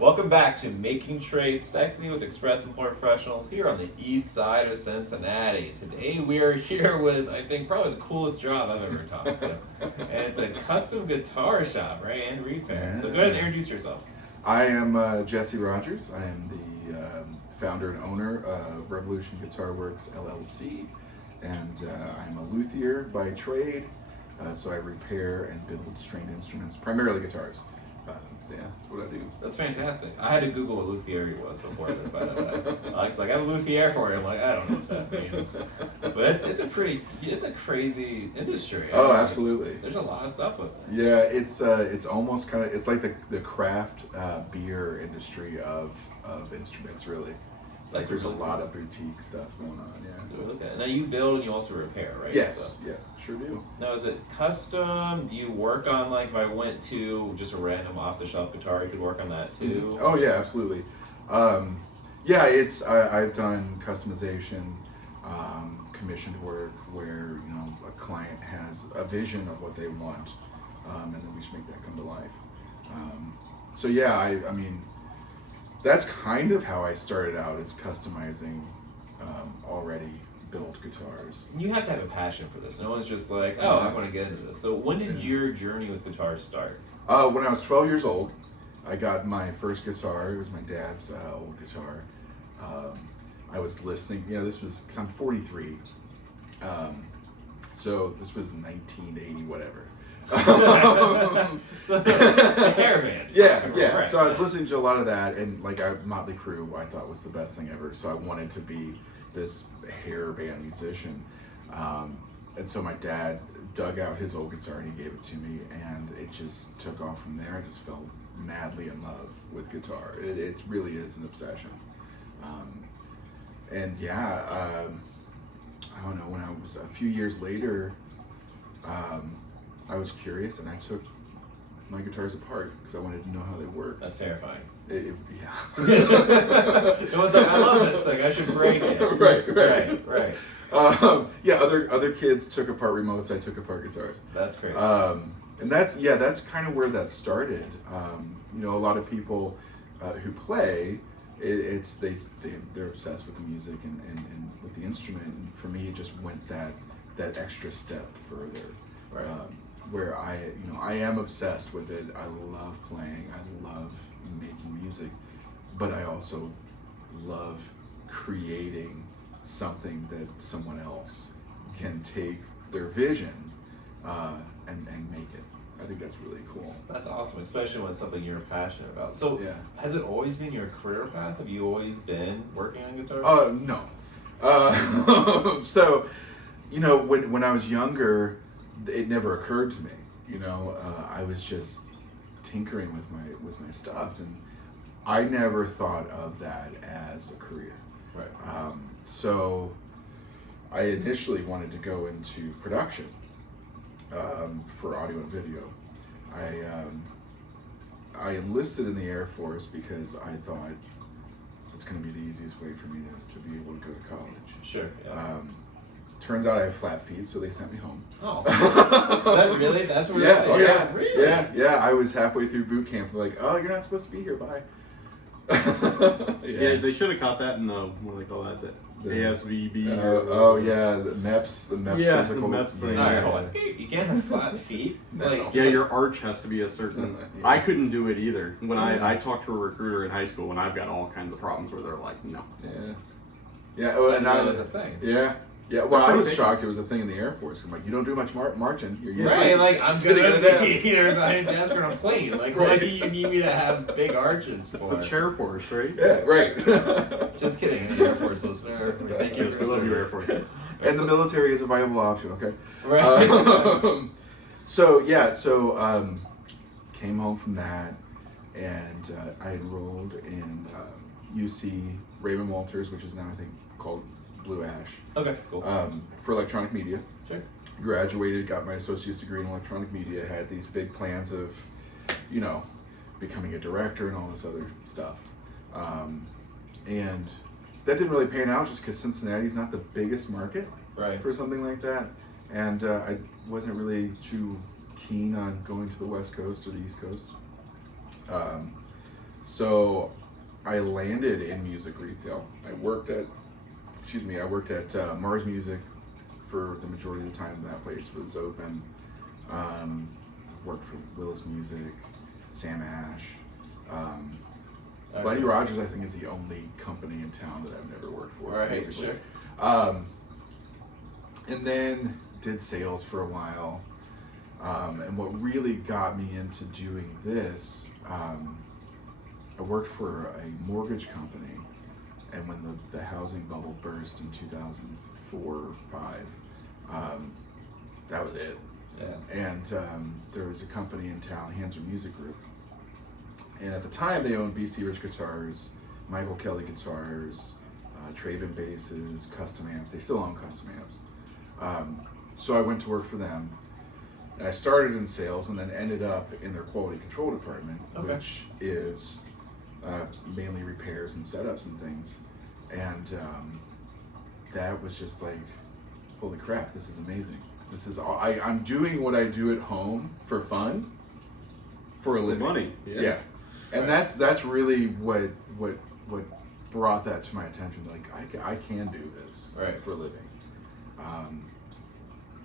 Welcome back to Making Trade Sexy with Express Employment Professionals here on the east side of Cincinnati. Today we are here with, I think, probably the coolest job I've ever talked to. And it's a custom guitar shop, right? And repair. So go ahead and introduce yourself. I am Jesse Rogers. I am the founder and owner of Revolution Guitar Works LLC. And I'm a luthier by trade. So I repair and build stringed instruments, primarily guitars. So yeah, that's what I do. That's fantastic. I had to Google what luthier was before this, by the way. Alex like, I have a luthier for you. I'm like, I don't know what that means. But it's a crazy industry. Oh, absolutely. There's a lot of stuff with it. Yeah, it's almost kind of, it's like the craft beer industry of instruments, really. Like there's a lot of boutique stuff going on, yeah. Okay. Now you build and you also repair, right? Yes, yeah, sure do. Now is it custom? Do you work on, like, if I went to just a random off-the-shelf guitar, you could work on that too? Oh yeah, absolutely. Yeah, I've done customization, commissioned work where a client has a vision of what they want, and then we should make that come to life. So yeah, I mean. That's kind of how I started out, is customizing already built guitars. You have to have a passion for this. No one's just like, oh, I want to get into this. So when did your journey with guitars start? When I was 12 years old, I got my first guitar. It was my dad's old guitar. I was listening, this was, because I'm 43. So this was 1980, whatever. So, a hair band. Yeah. Right. So I was listening to a lot of that, and like Motley Crue, I thought was the best thing ever. So I wanted to be this hair band musician, and so my dad dug out his old guitar and he gave it to me, and it just took off from there. I just fell madly in love with guitar. It really is an obsession, and yeah, I don't know. When I was a few years later. I was curious and I took my guitars apart because I wanted to know how they work. That's terrifying. Yeah. No one's like, I love this thing, I should break it. Right. Yeah, other kids took apart remotes, I took apart guitars. That's crazy. And that's kind of where that started. A lot of people who play, they're obsessed with the music and with the instrument. And for me, it just went that extra step further. Right. Where I am obsessed with it. I love playing. I love making music, but I also love creating something that someone else can take their vision and make it. I think that's really cool. That's awesome, especially when it's something you're passionate about. So, yeah. Has it always been your career path? Have you always been working on guitar? No. So, when I was younger, it never occurred to me. I was just tinkering with my stuff, and I never thought of that as a career. Right. So I initially wanted to go into production for audio and video. I enlisted in the Air Force because I thought it's going to be the easiest way for me to be able to go to college. Sure. Yeah. Turns out I have flat feet, so they sent me home. Oh, is that really? That's where? Yeah. Oh yeah. Really? Yeah. I was halfway through boot camp. They're like, "Oh, you're not supposed to be here. Bye." Yeah, they should have caught that in the what do they call that? The ASVB. The MEPS. Yeah, physical. the MEPS thing. All right, hold on. You can't have flat feet. No. Yeah, your arch has to be a certain. Yeah. I couldn't do it either. When I talked to a recruiter in high school, and I've got all kinds of problems where they're like, no. Yeah. Well, and that was a thing. Yeah. Yeah, well, I was shocked it was a thing in the Air Force. I'm like, you don't do much marching. You're usually Right, I'm sitting gonna at a desk. be here behind a desk on a plane. Like, what do you need me to have big arches It's for? the chair force, right? Yeah, right. Just kidding, any Air Force listener. Thank you. Yes, we love you, Air Force. And the military is a viable option, okay? Right. So came home from that, and I enrolled in UC Raymond Walters, which is now, I think, called Blue Ash. Okay, cool. For electronic media. Sure. Graduated, got my associate's degree in electronic media, had these big plans of, becoming a director and all this other stuff. And that didn't really pan out just because Cincinnati's not the biggest market Right. for something like that. And I wasn't really too keen on going to the West Coast or the East Coast. So I landed in music retail. I worked at Mars Music for the majority of the time that place was open. Worked for Willis Music, Sam Ash. Buddy Rogers, I think, is the only company in town that I've never worked for. Right, basically. sure. And then did sales for a while. And what really got me into doing this, I worked for a mortgage company, and when the housing bubble burst in 2004 or 5, that was it. Yeah. And there was a company in town, Hanser Music Group, and at the time they owned BC Rich guitars, Michael Kelly guitars, Traven basses, custom amps. They still own custom amps. So I went to work for them. And I started in sales and then ended up in their quality control department, Okay. which is mainly repairs and setups and things. And that was just like, holy crap, this is amazing. This is all, I'm doing what I do at home for fun, for a living. Money. Yeah. And that's really what brought that to my attention. Like I can do this Right. for a living.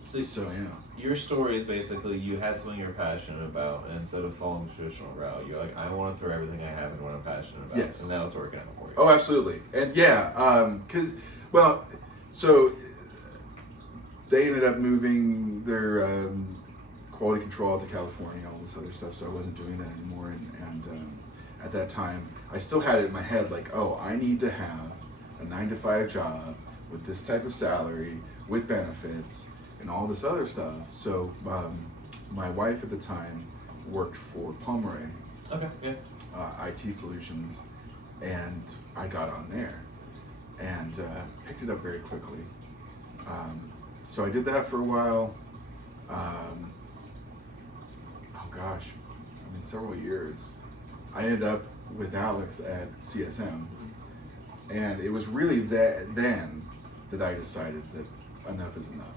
So yeah. your story is basically you had something you're passionate about, and instead of following the traditional route, you're like, I want to throw everything I have into what I'm passionate about. Yes. And now it's working out for you. Oh, absolutely. And yeah, so they ended up moving their quality control out to California, all this other stuff, so I wasn't doing that anymore. And at that time, I still had it in my head, like, oh, I need to have a 9-to-5 job with this type of salary, with benefits, and all this other stuff. So my wife at the time worked for Pomeroy, Okay, yeah. IT Solutions, and I got on there and picked it up very quickly. So I did that for a while. Several years. I ended up with Alex at CSM, and it was really then that I decided that enough is enough.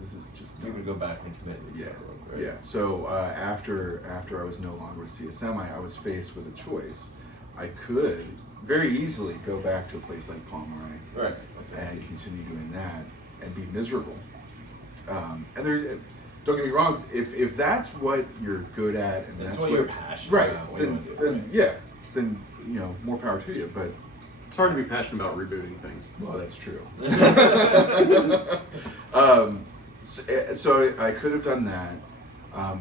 This is just You would go back and commit. yeah. Yeah. So after I was no longer with CSM, I was faced with a choice. I could very easily go back to a place like Pomeroy, Right. and continue doing that and be miserable. And there, don't get me wrong. If that's what you're good at and That's that's what what you're passionate right, about, what you then, wanna do, then right. yeah, then more power to you. But It's hard to be passionate about rebooting things. well, that's true. So I could have done that,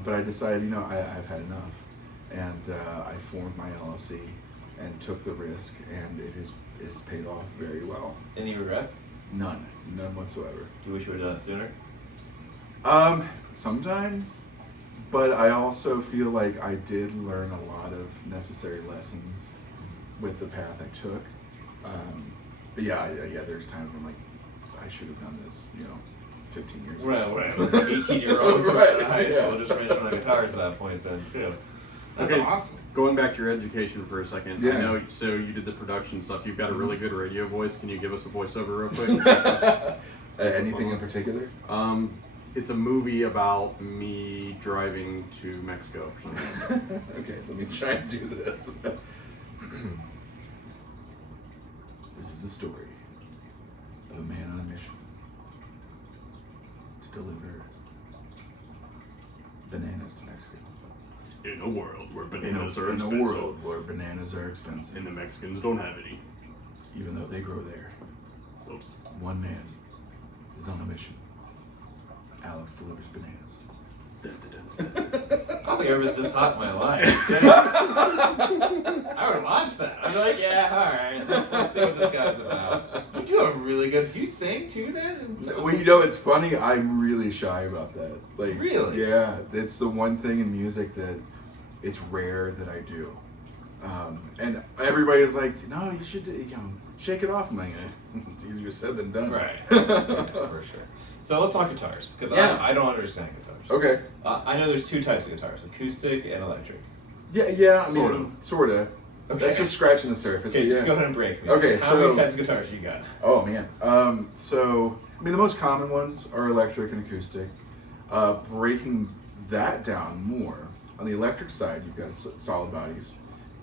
but I decided, I've had enough, and I formed my LLC and took the risk, and it's paid off very well. Any regrets? None whatsoever. Do you wish you would have done it sooner? Sometimes, but I also feel like I did learn a lot of necessary lessons with the path I took. But yeah, there's times when I'm like, I should have done this, 15 years ago. Right. It was like 18-year-old Right, out of high school yeah. just finishing on guitars at that point then too. That's Okay. awesome. Going back to your education for a second, Yeah. I know, so you did the production stuff. You've got a really good radio voice. Can you give us a voiceover real quick? Anything in particular? It's a movie about me driving to Mexico or something. Okay, let me try and do this. This is the story of a man on a mission to deliver bananas to Mexico. In a world where In bananas are a expensive, world where bananas are expensive, and the Mexicans don't have any. even though they grow there, Oops. one man is on a mission. Alex delivers bananas. Dun, dun, dun. I don't think I've ever been this hot in my life. I would watch that. I'd be like, yeah, alright, let's see what this guy's about. You do a really good. Do you sing too then? Well, it's funny. I'm really shy about that. Like, Really? Yeah, it's the one thing in music that it's rare that I do. And everybody's like, no, you should, shake it off. I'm like, it's easier said than done. Right. Yeah, for sure. So let's talk guitars, because Yeah. I don't understand guitars. Okay. I know there's two types of guitars, acoustic and electric. Yeah. I Sort mean, of. sorta. Okay. That's just scratching the surface. Okay, but just yeah. go ahead and break me. Okay, How many so- types of guitars you got? Oh man. The most common ones are electric and acoustic. Breaking that down more, on the electric side, you've got solid bodies.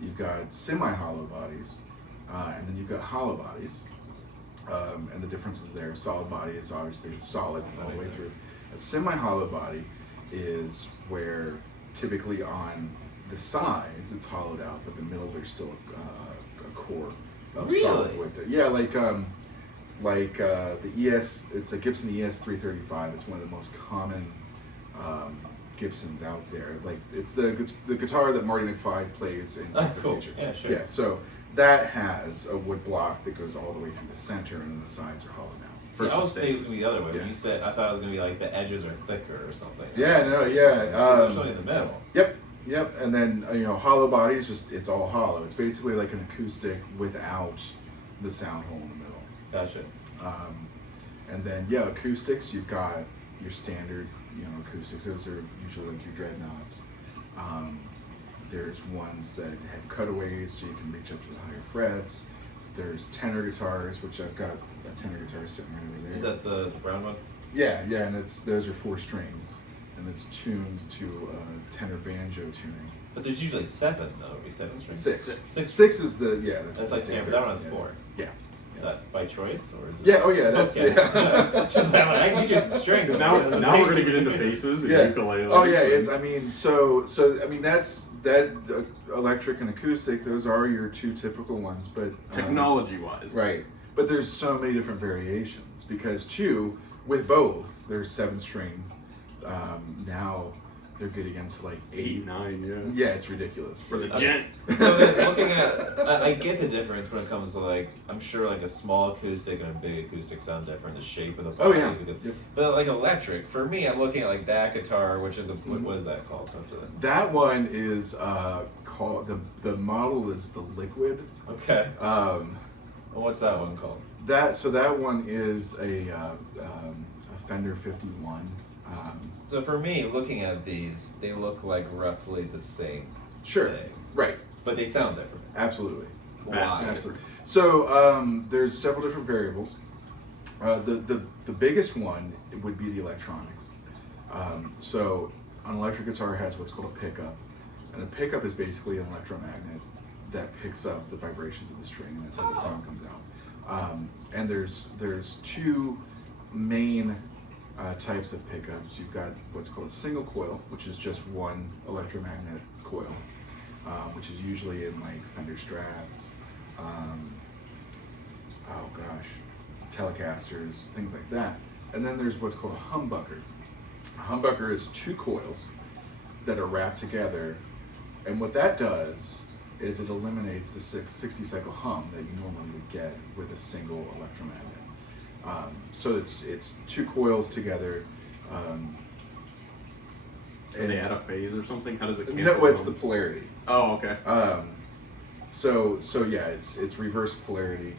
you've got semi-hollow bodies, and then you've got hollow bodies. And the differences there, solid body is obviously it's solid all the way through. A semi-hollow body is where typically on the sides it's hollowed out, but the middle there's still a core of solid wood there. Yeah, like the ES, it's a Gibson ES 335. It's one of the most common Gibsons out there. Like it's the guitar that Marty McFly plays in the cool. Future. Yeah, sure. Yeah, so that has a wood block that goes all the way through the center, and then the sides are hollowed out. See, I was thinking it was gonna be the other way. Yeah. When you said, I thought it was gonna be like the edges are thicker or something. Yeah, no, yeah. It's only in the middle. Yep, and then hollow body is just it's all hollow. It's basically like an acoustic without the sound hole in the middle. Gotcha. And then acoustics. You've got your standard acoustics. Those are usually like your dreadnoughts. There's ones that have cutaways so you can reach up to the higher frets. There's tenor guitars, which I've got a tenor guitar sitting right over there. Is that the brown one? Yeah, and those are 4 strings, and it's tuned to tenor banjo tuning. But there's usually 7 though. 7 strings. 6 Six. is the That's the like standard. That one has 4. Yeah. Is that by choice or is it? Yeah. Oh yeah. That's Okay. yeah. Just that one. I can get you some strings. Now we're gonna get into basses and Yeah. ukulele. Oh yeah. It's that electric and acoustic. Those are your 2 typical ones, but technology-wise. right. But there's so many different variations because with both there's 7 string. Now they're getting into like 8, 9, Yeah, it's ridiculous. For the gent. So then looking at, I get the difference when it comes to like, I'm sure like a small acoustic and a big acoustic sound different. The shape of the body. Oh, yeah. Because, Yep. But like electric, for me, I'm looking at like that guitar, which is what is that called? That one is called the model is the Liquid. Okay. Well, what's that one called? That one is a Fender 51. So for me, looking at these, they look like roughly the same Sure. thing, Right. but they sound different. Absolutely. Why? Absolutely. So there's several different variables. The biggest one would be the electronics. So an electric guitar has what's called a pickup, and a pickup is basically an electromagnet that picks up the vibrations of the string, and that's how the sound comes out. And there's 2 main types of pickups. You've got what's called a single coil, which is just one electromagnet coil, which is usually in like Fender Strats, Telecasters, things like that. And then there's what's called a humbucker. A humbucker is 2 coils that are wrapped together, and what that does is it eliminates the 60 cycle hum that you normally would get with a single electromagnet. So it's 2 coils together. And they add a phase or something? How does it cancel? No, it's the polarity. Oh, okay. So yeah, it's reverse polarity.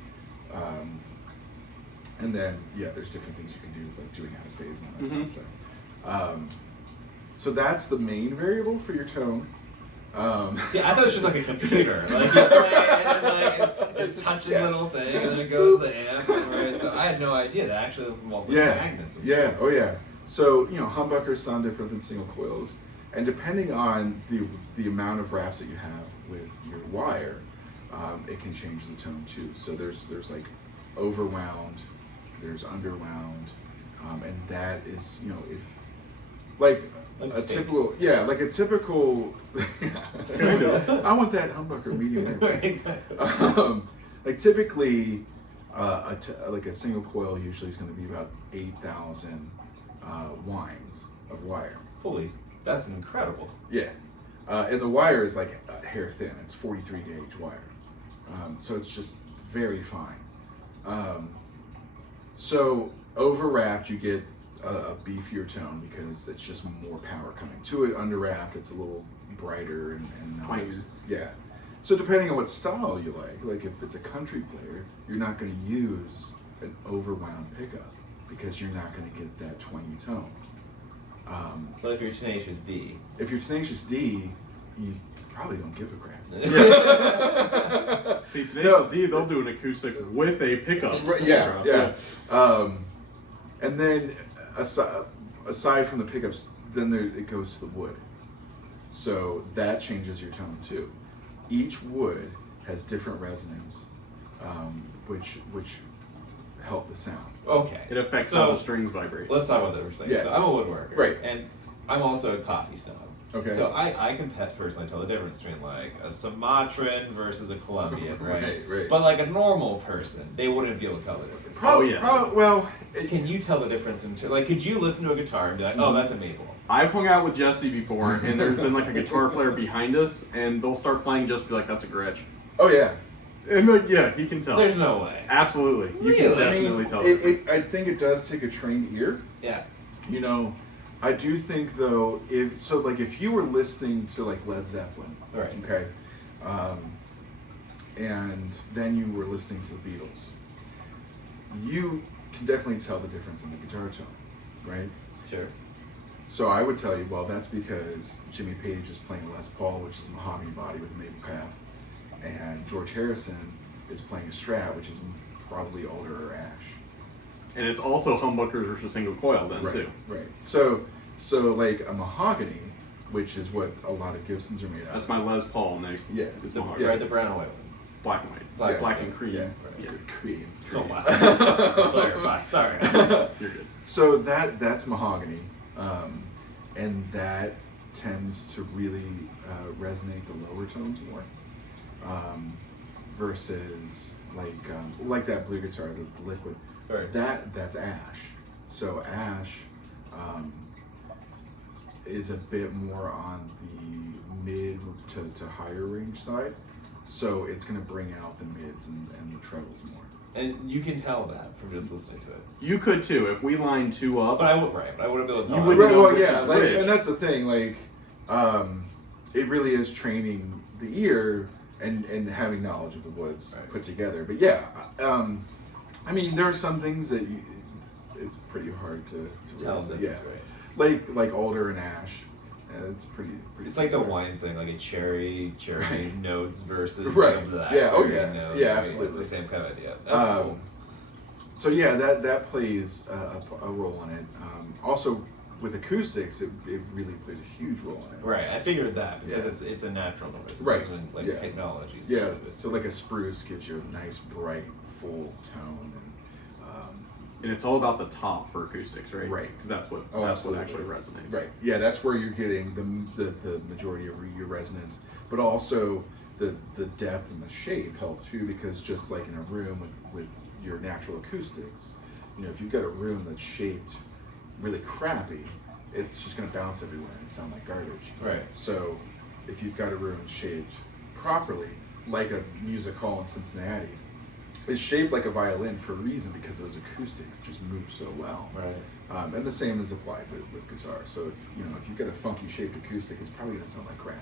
And then there's different things you can do like doing out of phase and all that kind of stuff. So that's the main variable for your tone. See, I thought it was just like a computer. Like you play it and like it's touching little thing and then it goes to the amp. Right? So I had no idea that actually involves like magnets. And things. Oh yeah. So humbuckers sound different than single coils, and depending on the amount of wraps that you have with your wire, it can change the tone too. So there's like overwound, there's underwound, and that is if like a typical kind of. I want that humbucker medium rare. Exactly. Like typically, like a single coil usually is going to be about 8,000 winds of wire. Holy, that's incredible. Yeah, and the wire is like hair thin. It's 43 gauge wire, so it's just very fine. So overwrapped, you get a beefier tone because it's just more power coming to it. Underwrapped, it's a little brighter and nice. Yeah. So depending on what style you like if it's a country player, you're not going to use an overwound pickup because you're not going to get that twangy tone. But if you're Tenacious D, you probably don't give a crap. See, Tenacious D, they'll do an acoustic with a pickup. Right, yeah. And then aside from the pickups, then it goes to the wood. So that changes your tone too. each wood has different resonance, which help the sound. Okay. It affects so, how the strings vibrate. Let's talk about that for a second. Yeah. So I'm a woodworker. Right. And I'm also a coffee snob. Okay. So I can personally tell the difference between like a Sumatran versus a Colombian, right? Right. But like a normal person, they wouldn't be able to tell the difference. Well, Can you tell the difference in like could you listen to a guitar and be like, oh, that's a maple? I've hung out with Jesse before, and there's been like a guitar player behind us, and they'll start playing, just be like, "That's a Gretsch," oh yeah. and like, yeah, he can tell. There's no way. Absolutely, you Really? can I definitely mean, tell. the difference. I think it does take a trained ear. Yeah. You know, I do think though, if you were listening to like Led Zeppelin, Right. okay, and then you were listening to the Beatles, you can definitely tell the difference in the guitar tone, right? Sure. So I would tell you, well, that's because Jimmy Page is playing Les Paul, which is a mahogany body with a maple cap, and George Harrison is playing a Strat, which is probably alder or ash. And it's also humbuckers versus single coil then too. Right. So like a mahogany, which is what a lot of Gibsons are made out That's of. my Les Paul next. Yeah. It's The mahogany. red, the brown and white one. Black and white. Black- Black and cream. Yeah. Yeah. Cream. Oh wow. Just to clarify. Sorry. You're good. So that's mahogany, and that tends to really resonate the lower tones more, versus like that blue guitar, the liquid. Right. That's ash. So ash is a bit more on the mid to higher range side. So it's going to bring out the mids and the trebles more. And you can tell that from just listening to it. You could too if we line two up. But I wouldn't be able to tell. You I would would know Well, which yeah, is like, which. and that's the thing. Like, it really is training the ear and having knowledge of the woods Right. put together. But yeah, I mean, there are some things that it's pretty hard to tell really, the yeah, difference, right? like alder and ash. It's pretty. It's like the similar. wine thing, like a cherry notes versus Right. the Yeah, oh, blackberry yeah. notes. Yeah, I mean, absolutely. It's the same kind of idea. That's cool. So yeah, that plays a role in it. Also, with acoustics, it really plays a huge role in it. Right, I figured that because Yeah. it's a natural noise. It Right, doesn't, like yeah. technology. Yeah, so like a spruce gives you a nice, bright, full tone, And it's all about the top for acoustics, right? Right. Because that's what Oh, that's what absolutely. actually resonates. right. Yeah, that's where you're getting the majority of your resonance, but also the depth and the shape help too, because just like in a room with your natural acoustics, you know, if you've got a room that's shaped really crappy, it's just going to bounce everywhere and sound like garbage. Right. So if you've got a room shaped properly, like a music hall in Cincinnati, it's shaped like a violin for a reason, because those acoustics just move so well. Right. And the same is applied with guitar. So if you've got a funky shaped acoustic, it's probably going to sound like crap.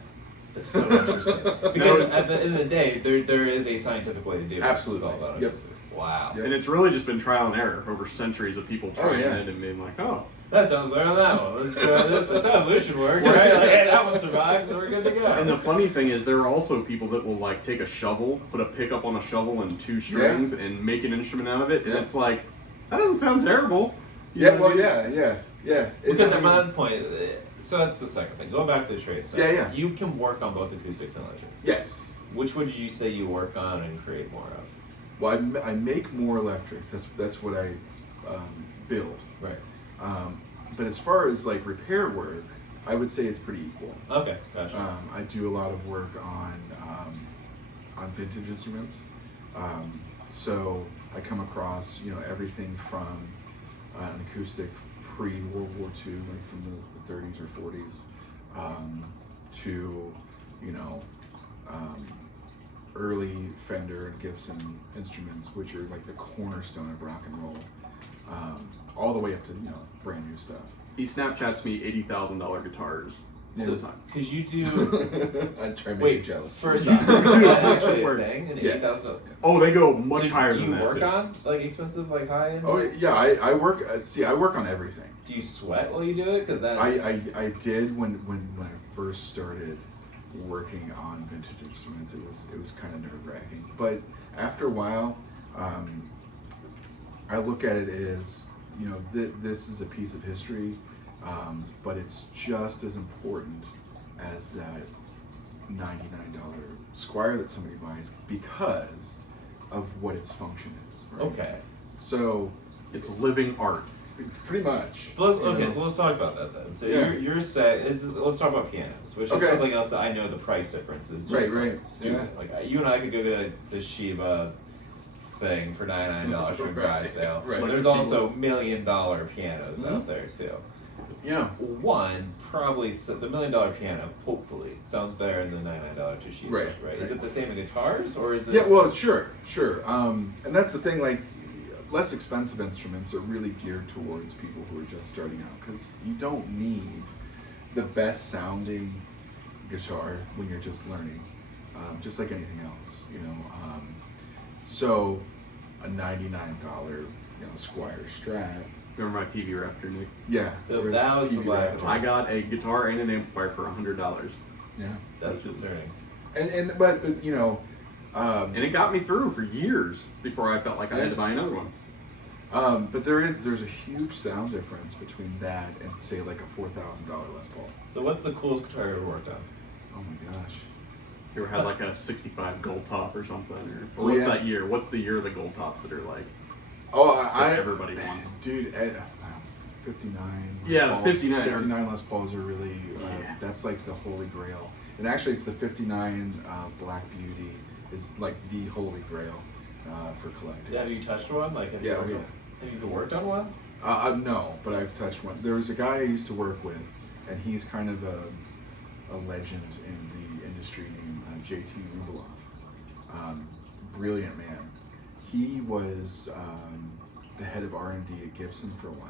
That's so interesting. Because at the end of the day, there is a scientific way to do it. Absolutely. It's all about Yep. acoustics. Wow. Yep. And it's really just been trial and error over centuries of people trying yeah. it and being like, oh, That sounds better than that one. Let's try this. That's how evolution works, right? Like, hey, that one survived, so we're good to go. And the funny thing is, there are also people that will like take a shovel, put a pickup on a shovel and two strings, and make an instrument out of it, and Yeah. it's like, that doesn't sound terrible. You Yeah, know what well, I mean? yeah. Because I at mean, that point, so that's the second thing. Going back to the trade stuff. Yeah. You can work on both acoustics and electrics. yes. Which would you say you work on and create more of? Well, I make more electrics. That's what I build. Right. But as far as like repair work, I would say it's pretty equal. Okay, gotcha. I do a lot of work on vintage instruments. So I come across everything from an acoustic pre-World War II, like from the 30s or 40s, to early Fender and Gibson instruments, which are like the cornerstone of rock and roll, all the way up to brand new stuff. He Snapchats me $80,000 guitars all the time. Because you do. I'd try to make you Wait, jealous. first off, is that actually a Works. thing? An Yes. $80,000. Oh, they go much higher Do than you that. work too. on like expensive, like high end? Oh yeah, I work. I work on everything. Do you sweat while you do it? Because that's. I did when I first started working on vintage instruments. It was kind of nerve wracking, but after a while, I look at it as this is a piece of history, but it's just as important as that $99 Squire that somebody buys because of what its function is. Right? Okay. So It's living art. pretty much. But you know. so let's talk about that then. So Yeah. you're saying let's talk about pianos, which is Okay. something else that I know the price difference is just Right, like, right. stupid. Yeah. Like you and I could go get the Shiba thing for $99 from a garage Right, sale. right. But there's also $1 million pianos out there too. Yeah. One probably the $1 million piano hopefully sounds better than the $99 Toshiba. Right, Is right. it the same in guitars or is it? Yeah, well, sure. And that's the thing, like, less expensive instruments are really geared towards people who are just starting out because you don't need the best sounding guitar when you're just learning, just like anything else, you know. So a $99, Squire Strat. Remember my PV Raptor, Nick? Yeah. whereas that was the PV black Raptor- I got a guitar and an amplifier for $100, Yeah. That's concerning. But you know, and it got me through for years before I felt like I had to buy another one. but there's a huge sound difference between that and say like a $4,000 Les Paul. So what's the coolest guitar you ever worked on? Oh my gosh. You ever had like a 65 gold top or something? Or Oh, what's yeah. that year? What's the year of the gold tops that are like, Oh, that everybody wants? Dude, 59. Les Yeah, the Pauls. 59 are- 59 Les Pauls are really, Yeah. that's like the holy grail. And actually, it's the 59 Black Beauty is like the holy grail for collectors. Yeah, have you touched one? Like, have Yeah, you, have you worked on one? No, but I've touched one. There was a guy I used to work with, and he's kind of a legend in the industry named JT Rubelov. Brilliant man. He was the head of R&D at Gibson for a while.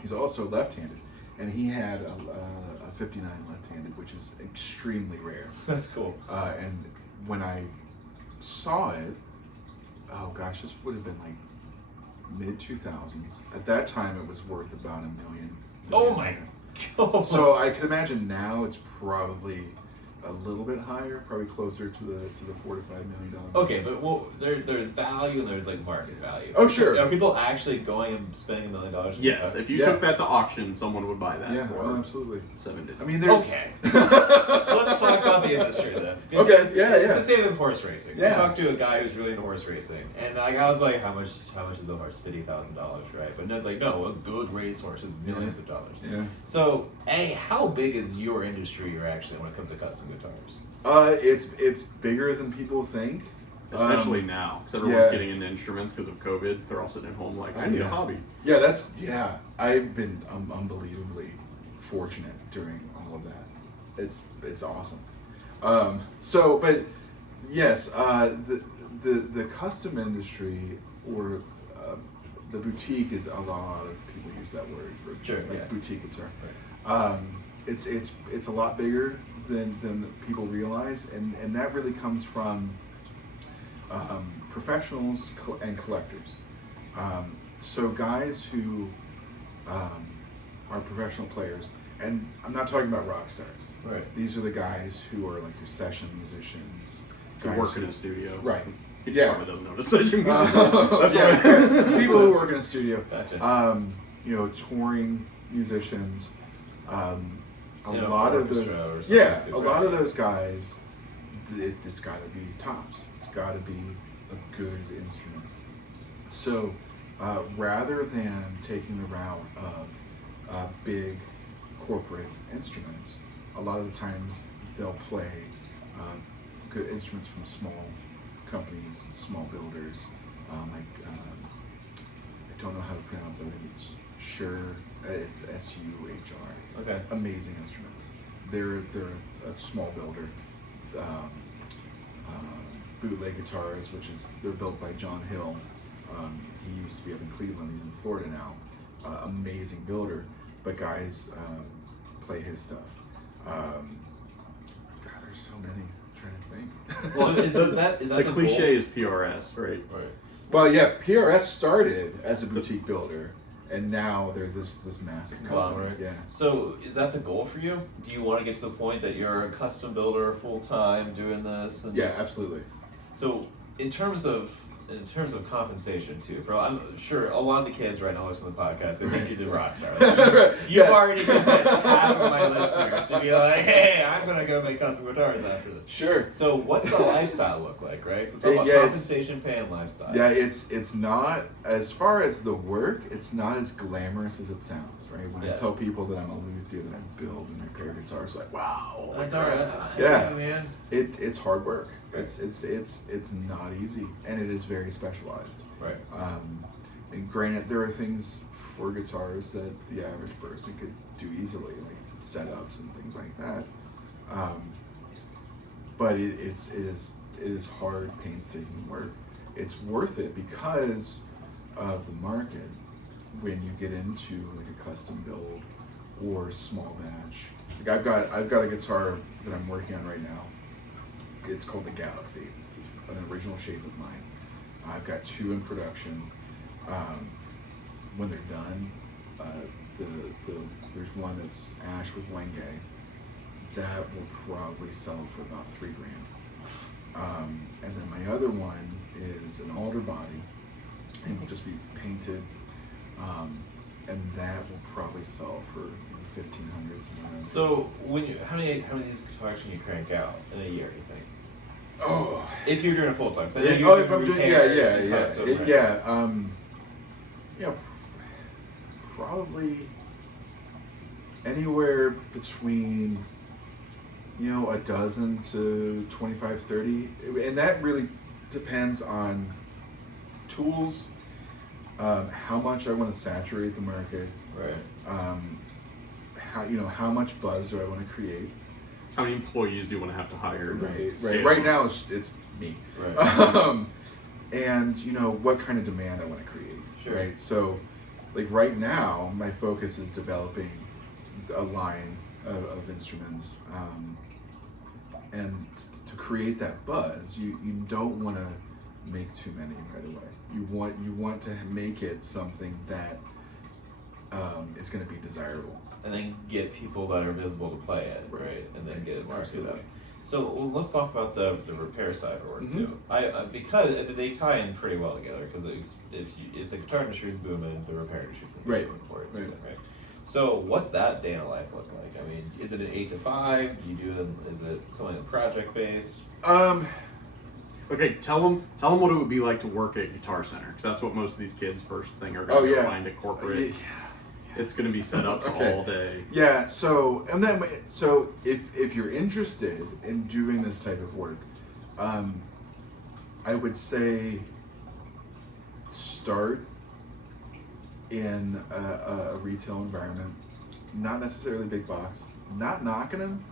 He's also left-handed, and he had a 59 left-handed, which is extremely rare. That's cool. And when I saw it, oh gosh, this would have been like mid-2000s. At that time, it was worth about $1 million. Oh my god. So I can imagine now it's probably a little bit higher, probably closer to the $4 to $5 million. Okay, but there's value and there's like market value. Oh, sure. Are people actually going and spending $1 million? on Yes, a if you Yeah. took that to auction, someone would buy that Yeah, for oh, absolutely. 7 digits. I mean, there's Okay. Let's talk about the industry then. Okay, Because yeah, It's yeah. the same with horse racing. Yeah. I talked to a guy who's really into horse racing, and like I was like, how much is a horse? $50,000, right? But Ned's like, no, a good racehorse is millions of dollars. Yeah. So, how big is your industry actually when it comes to custom guitars? It's bigger than people think. Especially Um, now, because everyone's yeah. getting into instruments because of COVID. They're all sitting at home like, I need a Yeah. hobby. Yeah, I've been unbelievably fortunate during all of that. It's awesome. But yes, the custom industry or the boutique is a lot of people use that word for Sure, like yeah. boutique guitar. Right. It's a lot bigger than people realize, and that really comes from professionals and collectors. So guys who are professional players, and I'm not talking about rock stars. Right. These are the guys who are like your session musicians. Who guys work in a studio. Right. He Yeah. probably doesn't know what a session Uh, musician. yeah, That's all. yeah. People who work in a studio. Gotcha. Touring musicians. A You know, lot of orchestra or the something too, a lot of right? those guys. It's got to be tops. It's got to be a good instrument. So, rather than taking the route of big corporate instruments, a lot of the times they'll play good instruments from small companies, small builders. I don't know how to pronounce it. I think it's Shure. It's SUHR. Okay. Amazing instruments. They're a small builder. Bootleg guitars, they're built by John Hill. He used to be up in Cleveland. He's in Florida now. Amazing builder, but guys play his stuff. God, there's so many. I'm trying to think. So is that The goal? cliche is PRS, right? Right. Well, yeah, PRS started as a boutique builder, and now they're this massive company. Conglomerate. Yeah. So is that the goal for you? Do you want to get to the point that you're a custom builder full time doing this? And Yeah, just- absolutely. So in terms of in terms of compensation too, bro, I'm sure a lot of the kids right now listening to the podcast, they think you're the rock star. Like, you've already convinced half of my listeners to be like, hey, I'm gonna go make custom guitars after this. Sure. So what's the lifestyle look like, right? So it's all about compensation, pay, and lifestyle. Yeah, it's not, as far as the work, it's not as glamorous as it sounds, right? When I tell people that I'm a luthier, that I build and repair guitars, like, wow, That's alright. Yeah, man. It's hard work. It's not easy, and it is very specialized. Right. And granted, there are things for guitars that the average person could do easily, like setups and things like that. But it is hard, painstaking work. It's worth it because of the market. When you get into like a custom build or small batch, like I've got a guitar that I'm working on right now. It's called the Galaxy. It's an original shape of mine. I've got 2 in production. When they're done, there's one that's ash with Wenge. That will probably sell for about $3,000. And then my other one is an alder body, and will just be painted. And that will probably sell for $1,500. So how many of these guitars can you crank out in a year? You think? Oh, If you're doing a full time, so if I'm doing, probably anywhere between a dozen to 25, 30, and that really depends on tools, how much I want to saturate the market, right? How much buzz do I want to create. How many employees do you want to have to hire? Right. Right now, it's me. Right. And what kind of demand I want to create. Sure. Right. So, like right now, my focus is developing a line of instruments, and to create that buzz, you don't want to make too many right away. You want to make it something that is going to be desirable. And then get people that are visible to play it, right? And then get it marketed up. So let's talk about the repair side of work too. Because they tie in pretty well together. Because if the guitar industry is booming, the repair industry is going to be booming for it too, right? So what's that day in a life look like? I mean, is it an 8 to 5? Do you do them? Is it something project based? Okay, tell them what it would be like to work at Guitar Center, because that's what most of these kids first thing are going to find at corporate. It's going to be setups all day. Yeah. So if you're interested in doing this type of work, I would say start in a retail environment, not necessarily big box. Not knocking them,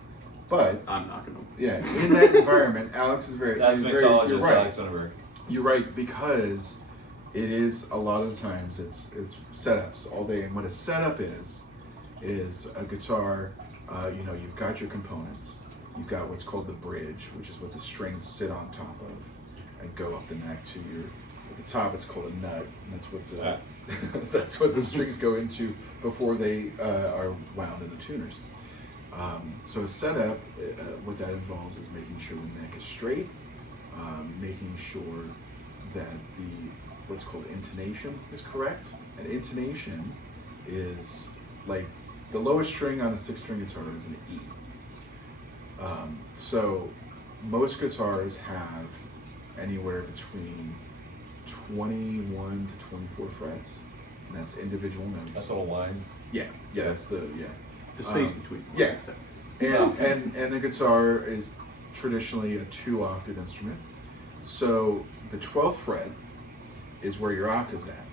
but I'm knocking them. Yeah, in that environment, Alex is very. That's mixologist you're right. Alex Sonnenberg. You're right, because it is a lot of the times it's setups all day, and what a setup is a guitar. You've got your components. You've got what's called the bridge, which is what the strings sit on top of and go up the neck to your. At the top, it's called a nut, and that's what the that's what the strings go into before they are wound in the tuners. So a setup, what that involves is making sure the neck is straight, making sure that what's called intonation is correct. And intonation is like the lowest string on a 6-string guitar is an E. So most guitars have anywhere between 21 to 24 frets, and that's individual notes. That's little lines. Yeah, that's the space between. Yeah, and the guitar is traditionally a 2-octave instrument. So the 12th fret is where your octave's at,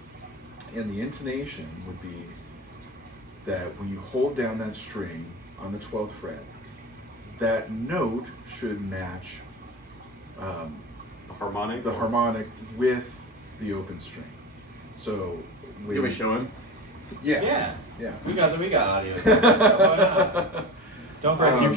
and the intonation would be that when you hold down that string on the 12th fret, that note should match the harmonic with the open string. So can we show him? Yeah. We got audio. So why not? Don't break your